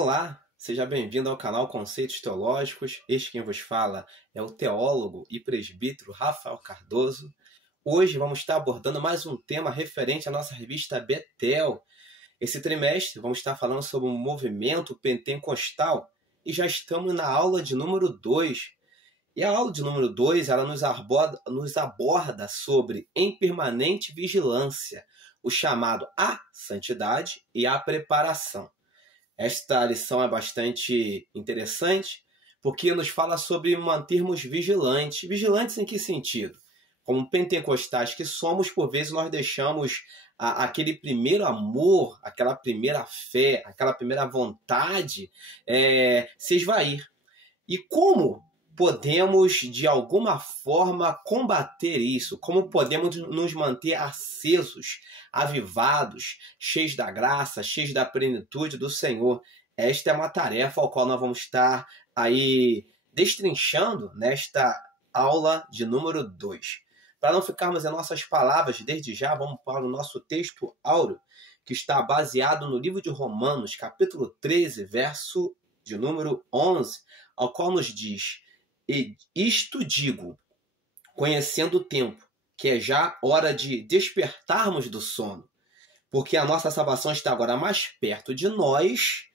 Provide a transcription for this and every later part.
Olá, seja bem-vindo ao canal Conceitos Teológicos. Este quem vos fala é o teólogo e presbítero Rafael Cardoso. Hoje vamos estar abordando mais um tema referente à nossa revista Betel. Esse trimestre vamos estar falando sobre o movimento pentecostal e já estamos na aula de número 2. E a aula de número 2 ela nos aborda sobre em permanente vigilância, o chamado à santidade e à preparação. Esta lição é bastante interessante porque nos fala sobre mantermos vigilantes. Vigilantes em que sentido? Como pentecostais que somos, por vezes nós deixamos aquele primeiro amor, aquela primeira fé, aquela primeira vontade se esvair. E como podemos, de alguma forma, combater isso? Como podemos nos manter acesos, avivados, cheios da graça, cheios da plenitude do Senhor? Esta é uma tarefa ao qual nós vamos estar aí destrinchando nesta aula de número 2. Para não ficarmos em nossas palavras, desde já vamos para o nosso texto áureo, que está baseado no livro de Romanos, capítulo 13, verso de número 11, ao qual nos diz: "E isto digo, conhecendo o tempo, que é já hora de despertarmos do sono, porque a nossa salvação está agora mais perto de nós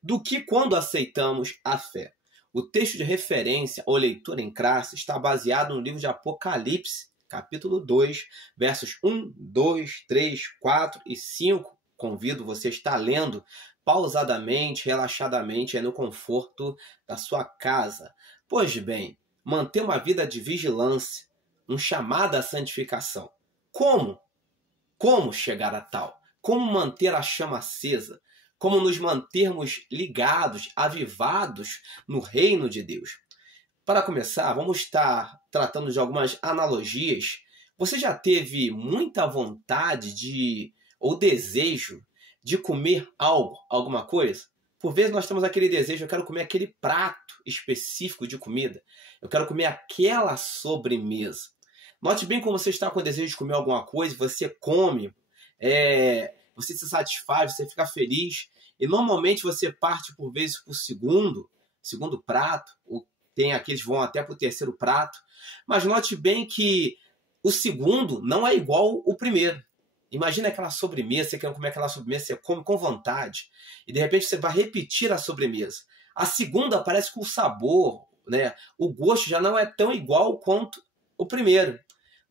do que quando aceitamos a fé." O texto de referência ou leitura em classe está baseado no livro de Apocalipse, capítulo 2, versos 1, 2, 3, 4 e 5. Convido você a estar lendo pausadamente, relaxadamente, no conforto da sua casa. Pois bem, manter uma vida de vigilância, um chamado à santificação. Como? Como chegar a tal? Como manter a chama acesa? Como nos mantermos ligados, avivados no reino de Deus? Para começar, vamos estar tratando de algumas analogias. Você já teve muita vontade ou desejo de comer algo, alguma coisa? Por vezes nós temos aquele desejo, eu quero comer aquele prato específico de comida. Eu quero comer aquela sobremesa. Note bem como você está com o desejo de comer alguma coisa, você come, você se satisfaz, você fica feliz. E normalmente você parte por vezes para o segundo prato, ou tem aqueles que vão até para o terceiro prato. Mas note bem que o segundo não é igual ao primeiro. Imagina aquela sobremesa, você quer comer aquela sobremesa, você come com vontade. E de repente você vai repetir a sobremesa. A segunda parece que o sabor, o gosto já não é tão igual quanto o primeiro.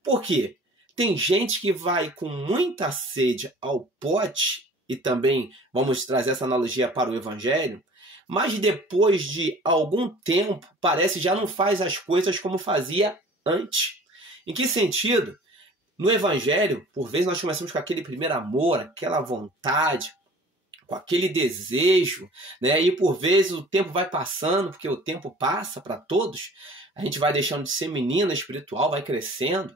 Por quê? Tem gente que vai com muita sede ao pote, e também vamos trazer essa analogia para o Evangelho, mas depois de algum tempo parece já não faz as coisas como fazia antes. Em que sentido? No Evangelho, por vezes nós começamos com aquele primeiro amor, aquela vontade, com aquele desejo, e por vezes o tempo vai passando, porque o tempo passa para todos, a gente vai deixando de ser menina espiritual, vai crescendo,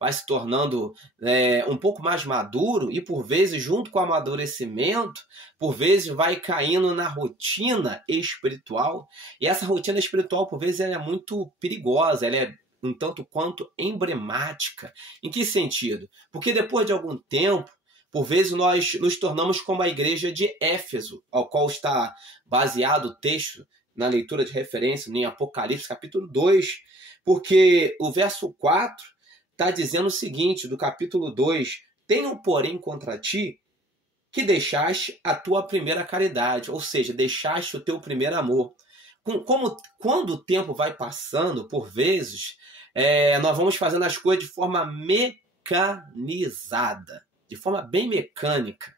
vai se tornando um pouco mais maduro e por vezes, junto com o amadurecimento, por vezes vai caindo na rotina espiritual. E essa rotina espiritual, por vezes, ela é muito perigosa, ela é um tanto quanto emblemática. Em que sentido? Porque depois de algum tempo, por vezes nós nos tornamos como a igreja de Éfeso, ao qual está baseado o texto na leitura de referência em Apocalipse capítulo 2, porque o verso 4 está dizendo o seguinte, do capítulo 2, "Tenho, porém, contra ti que deixaste a tua primeira caridade", ou seja, deixaste o teu primeiro amor. Quando o tempo vai passando, por vezes, nós vamos fazendo as coisas de forma mecanizada, de forma bem mecânica.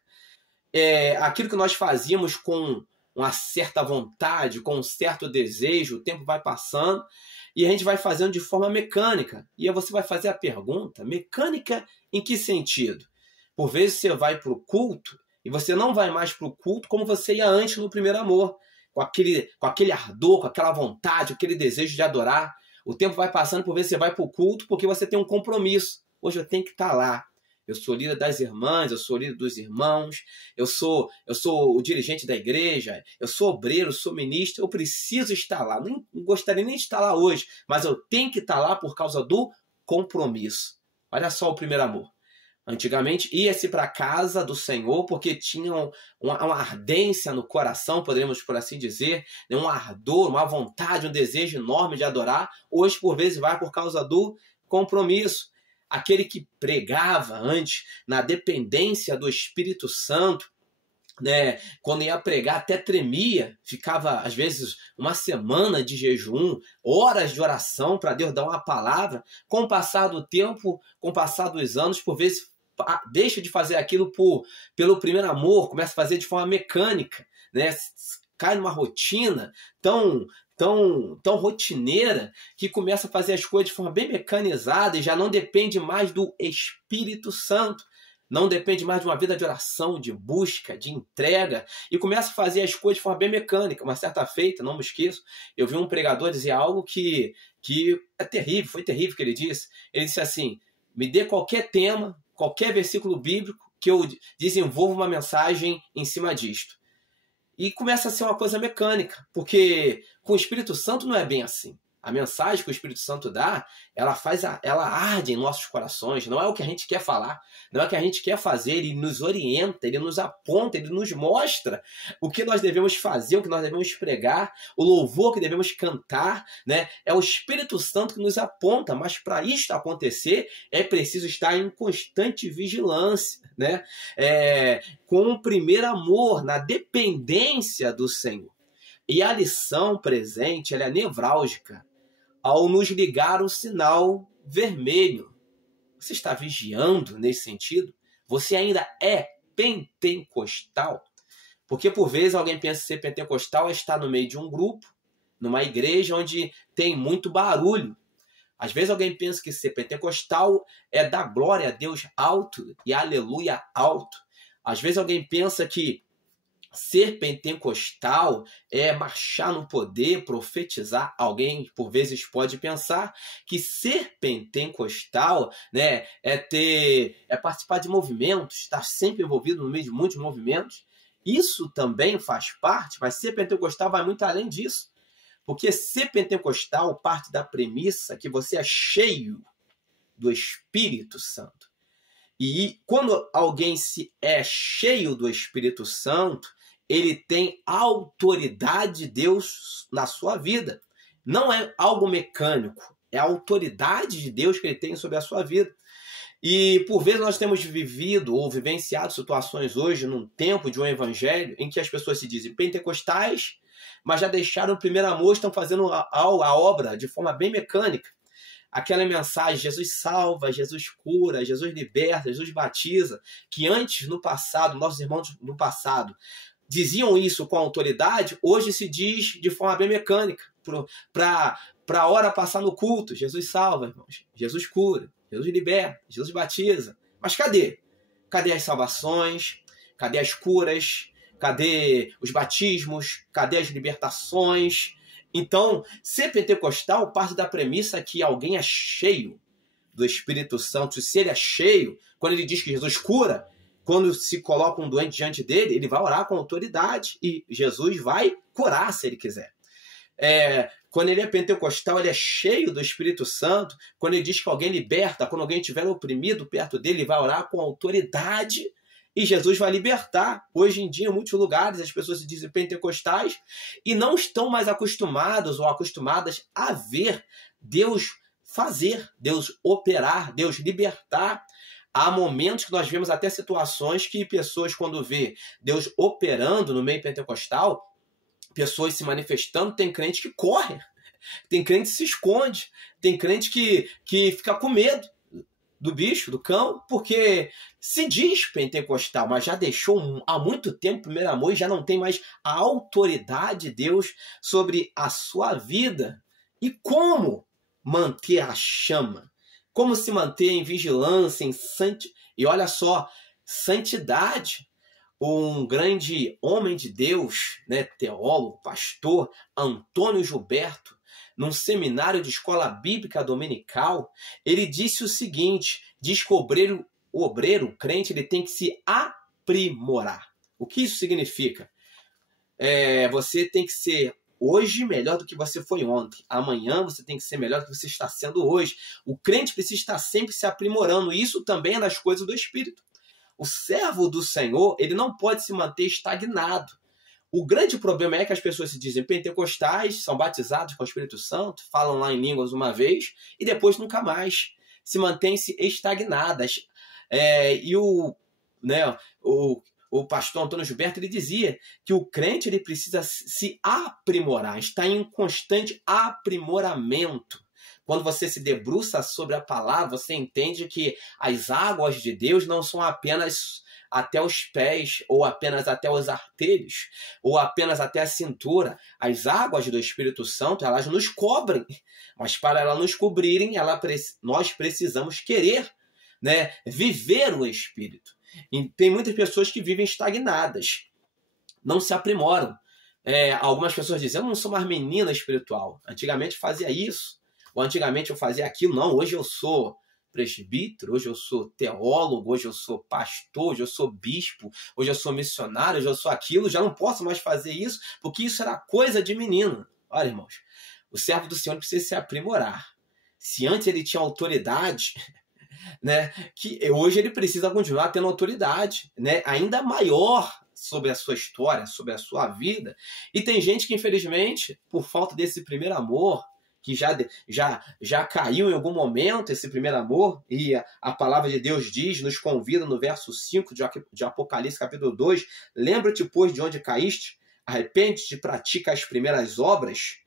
Aquilo que nós fazíamos com uma certa vontade, com um certo desejo, o tempo vai passando e a gente vai fazendo de forma mecânica. E aí você vai fazer a pergunta, mecânica em que sentido? Por vezes você vai para o culto e você não vai mais para o culto como você ia antes no primeiro amor, com aquele ardor, com aquela vontade, aquele desejo de adorar. O tempo vai passando, por vezes você vai para o culto porque você tem um compromisso. Hoje eu tenho que estar lá. Eu sou líder das irmãs, eu sou líder dos irmãos, eu sou o dirigente da igreja, eu sou obreiro, eu sou ministro, eu preciso estar lá. Não gostaria nem de estar lá hoje, mas eu tenho que estar lá por causa do compromisso. Olha só o primeiro amor. Antigamente ia-se para a casa do Senhor porque tinham uma ardência no coração, poderíamos por assim dizer, né? Um ardor, uma vontade, um desejo enorme de adorar. Hoje, por vezes, vai por causa do compromisso. Aquele que pregava antes na dependência do Espírito Santo, né, quando ia pregar até tremia, ficava às vezes uma semana de jejum, horas de oração para Deus dar uma palavra. Com o passar do tempo, com o passar dos anos, por vezes deixa de fazer aquilo pelo primeiro amor, começa a fazer de forma mecânica, né? Cai numa rotina tão rotineira que começa a fazer as coisas de forma bem mecanizada e já não depende mais do Espírito Santo. Não depende mais de uma vida de oração, de busca, de entrega, e começa a fazer as coisas de forma bem mecânica. Uma certa feita, não me esqueço, eu vi um pregador dizer algo que é terrível, foi terrível que ele disse. Ele disse assim: me dê qualquer tema, qualquer versículo bíblico, que eu desenvolva uma mensagem em cima disto. E começa a ser uma coisa mecânica, porque com o Espírito Santo não é bem assim. A mensagem que o Espírito Santo dá, ela arde em nossos corações. Não é o que a gente quer falar, não é o que a gente quer fazer. Ele nos orienta, ele nos aponta, ele nos mostra o que nós devemos fazer, o que nós devemos pregar, o louvor que devemos cantar, né? É o Espírito Santo que nos aponta, mas para isto acontecer, é preciso estar em constante vigilância, né? Com o primeiro amor, na dependência do Senhor. E a lição presente, ela é nevrálgica ao nos ligar o sinal vermelho. Você está vigiando nesse sentido? Você ainda é pentecostal? Porque por vezes alguém pensa que ser pentecostal é estar no meio de um grupo, numa igreja onde tem muito barulho. Às vezes alguém pensa que ser pentecostal é dar glória a Deus alto e aleluia alto. Às vezes alguém pensa que ser pentecostal é marchar no poder, profetizar. Alguém, por vezes, pode pensar que ser pentecostal, né, é participar de movimentos, estar sempre envolvido no meio de muitos movimentos. Isso também faz parte, mas ser pentecostal vai muito além disso. Porque ser pentecostal parte da premissa que você é cheio do Espírito Santo. E quando alguém é cheio do Espírito Santo, ele tem autoridade de Deus na sua vida. Não é algo mecânico, é a autoridade de Deus que ele tem sobre a sua vida. E por vezes nós temos vivido ou vivenciado situações hoje, num tempo de um evangelho, em que as pessoas se dizem pentecostais, mas já deixaram o primeiro amor, estão fazendo a obra de forma bem mecânica. Aquela mensagem, Jesus salva, Jesus cura, Jesus liberta, Jesus batiza, que antes, no passado, nossos irmãos no passado, diziam isso com autoridade, hoje se diz de forma bem mecânica, para a hora passar no culto. Jesus salva, irmãos, Jesus cura, Jesus liberta, Jesus batiza. Mas cadê? Cadê as salvações? Cadê as curas? Cadê os batismos? Cadê as libertações? Então, ser pentecostal parte da premissa que alguém é cheio do Espírito Santo. Se ele é cheio, quando ele diz que Jesus cura, quando se coloca um doente diante dele, ele vai orar com autoridade e Jesus vai curar se ele quiser. Quando ele é pentecostal, ele é cheio do Espírito Santo. Quando ele diz que alguém liberta, quando alguém estiver oprimido perto dele, ele vai orar com autoridade e Jesus vai libertar. Hoje em dia, em muitos lugares, as pessoas se dizem pentecostais e não estão mais acostumados ou acostumadas a ver Deus fazer, Deus operar, Deus libertar. Há momentos que nós vemos até situações que pessoas, quando vê Deus operando no meio pentecostal, pessoas se manifestando, tem crente que corre, tem crente que se esconde, tem crente que fica com medo do bicho, do cão, porque se diz pentecostal, mas já deixou há muito tempo o primeiro amor e já não tem mais a autoridade de Deus sobre a sua vida. E como manter a chama? Como se manter em vigilância, em santidade? E olha só, santidade. Um grande homem de Deus, né, teólogo, pastor, Antônio Gilberto, num seminário de escola bíblica dominical, ele disse o seguinte: diz que o obreiro, o crente, ele tem que se aprimorar. O que isso significa? Você tem que ser hoje melhor do que você foi ontem. Amanhã você tem que ser melhor do que você está sendo hoje. O crente precisa estar sempre se aprimorando. Isso também é das coisas do Espírito. O servo do Senhor, ele não pode se manter estagnado. O grande problema é que as pessoas se dizem pentecostais, são batizados com o Espírito Santo, falam lá em línguas uma vez e depois nunca mais. Se mantêm-se estagnadas. O pastor Antônio Gilberto, ele dizia que o crente ele precisa se aprimorar, está em um constante aprimoramento. Quando você se debruça sobre a palavra, você entende que as águas de Deus não são apenas até os pés, ou apenas até os artelhos, ou apenas até a cintura. As águas do Espírito Santo, elas nos cobrem, mas para elas nos cobrirem, nós precisamos querer, né, viver o Espírito. E tem muitas pessoas que vivem estagnadas, não se aprimoram. Algumas pessoas dizem, eu não sou mais menina espiritual. Antigamente eu fazia isso, ou antigamente eu fazia aquilo. Não, hoje eu sou presbítero, hoje eu sou teólogo, hoje eu sou pastor, hoje eu sou bispo, hoje eu sou missionário, hoje eu sou aquilo. Já não posso mais fazer isso, porque isso era coisa de menino. Olha, irmãos, o servo do Senhor precisa se aprimorar. Se antes ele tinha autoridade, né, que hoje ele precisa continuar tendo autoridade, né, ainda maior sobre a sua história, sobre a sua vida. E tem gente que, infelizmente, por falta desse primeiro amor, que já caiu em algum momento esse primeiro amor, e a palavra de Deus diz, nos convida no verso 5 de Apocalipse, capítulo 2, lembra-te, pois, de onde caíste, arrepende-te e pratica as primeiras obras,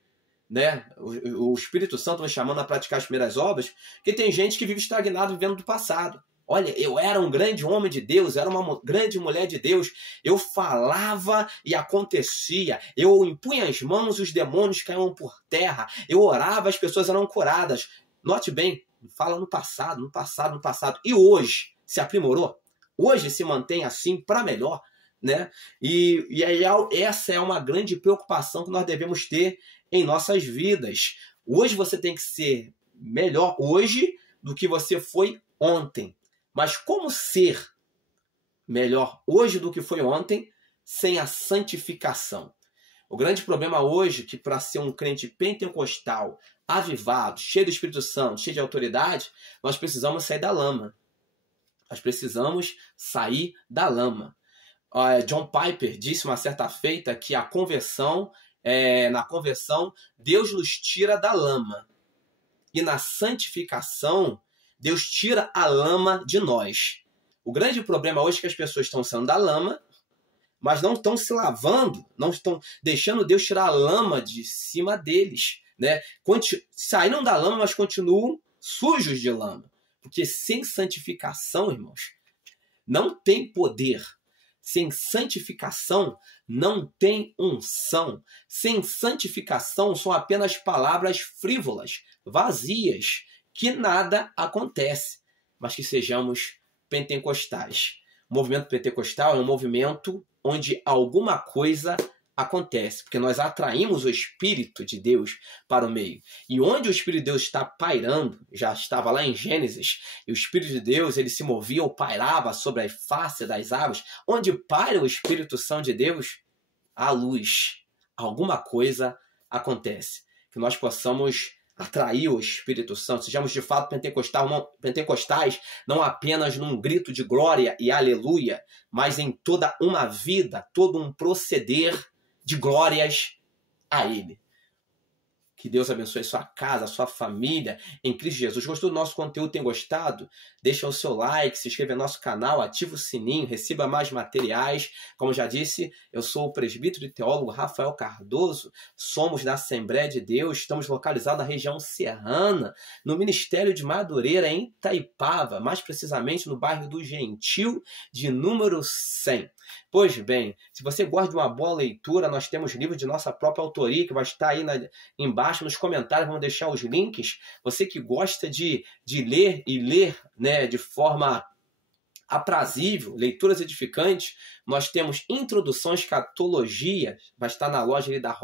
né? O Espírito Santo nos chamando a praticar as primeiras obras, porque tem gente que vive estagnado vivendo do passado. Olha, eu era um grande homem de Deus, era uma grande mulher de Deus, eu falava e acontecia, eu impunha as mãos e os demônios caíam por terra, eu orava, as pessoas eram curadas. Note bem, fala no passado, no passado, no passado. E hoje se aprimorou? Hoje se mantém assim para melhor, né? E aí essa é uma grande preocupação que nós devemos ter em nossas vidas. Hoje você tem que ser melhor hoje do que você foi ontem. Mas como ser melhor hoje do que foi ontem sem a santificação? O grande problema hoje é que para ser um crente pentecostal, avivado, cheio do Espírito Santo, cheio de autoridade, nós precisamos sair da lama. Nós precisamos sair da lama. John Piper disse uma certa feita que na conversão, Deus nos tira da lama. E na santificação, Deus tira a lama de nós. O grande problema hoje é que as pessoas estão saindo da lama, mas não estão se lavando, não estão deixando Deus tirar a lama de cima deles, né? Saíram da lama, mas continuam sujos de lama. Porque sem santificação, irmãos, não tem poder. Sem santificação, não tem unção. Sem santificação, são apenas palavras frívolas, vazias, que nada acontece, mas que sejamos pentecostais. O movimento pentecostal é um movimento onde alguma coisa acontece, porque nós atraímos o Espírito de Deus para o meio. E onde o Espírito de Deus está pairando, já estava lá em Gênesis, e o Espírito de Deus ele se movia ou pairava sobre a face das águas, onde paira o Espírito Santo de Deus, há luz. Alguma coisa acontece. Que nós possamos atrair o Espírito Santo, sejamos de fato pentecostais, não apenas num grito de glória e aleluia, mas em toda uma vida, todo um proceder de glórias a Ele. Que Deus abençoe sua casa, sua família, em Cristo Jesus. Gostou do nosso conteúdo? Tem gostado? Deixa o seu like, se inscreva no nosso canal, ativa o sininho, receba mais materiais. Como já disse, eu sou o presbítero e teólogo Rafael Cardoso, somos da Assembleia de Deus, estamos localizados na região serrana, no Ministério de Madureira, em Itaipava, mais precisamente no bairro do Gentil, de número 100. Pois bem, se você gosta de uma boa leitura, nós temos livros de nossa própria autoria, que vai estar aí embaixo nos comentários, vamos deixar os links. Você que gosta de ler e ler, né, de forma aprazível, leituras edificantes, nós temos Introdução à Escatologia, vai estar na loja ali da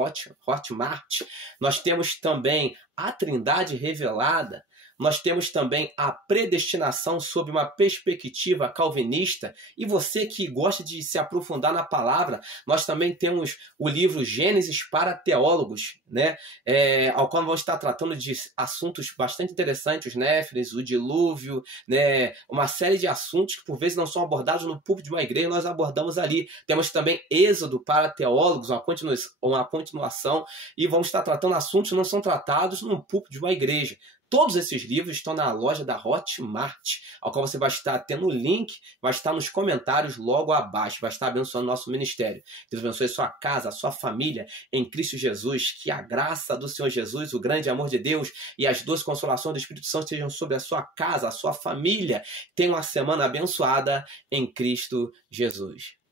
Hotmart. Nós temos também A Trindade Revelada. Nós temos também a predestinação sob uma perspectiva calvinista. E você que gosta de se aprofundar na palavra, nós também temos o livro Gênesis para Teólogos, né? Ao qual vamos estar tratando de assuntos bastante interessantes, os néfiles, o dilúvio, né? Uma série de assuntos que por vezes não são abordados no púlpito de uma igreja, nós abordamos ali. Temos também Êxodo para Teólogos, uma continuação, e vamos estar tratando assuntos que não são tratados no púlpito de uma igreja. Todos esses livros estão na loja da Hotmart, ao qual você vai estar tendo o link, vai estar nos comentários logo abaixo, vai estar abençoando nosso ministério. Deus abençoe sua casa, sua família em Cristo Jesus, que a graça do Senhor Jesus, o grande amor de Deus e as duas consolações do Espírito Santo estejam sobre a sua casa, a sua família. Tenha uma semana abençoada em Cristo Jesus.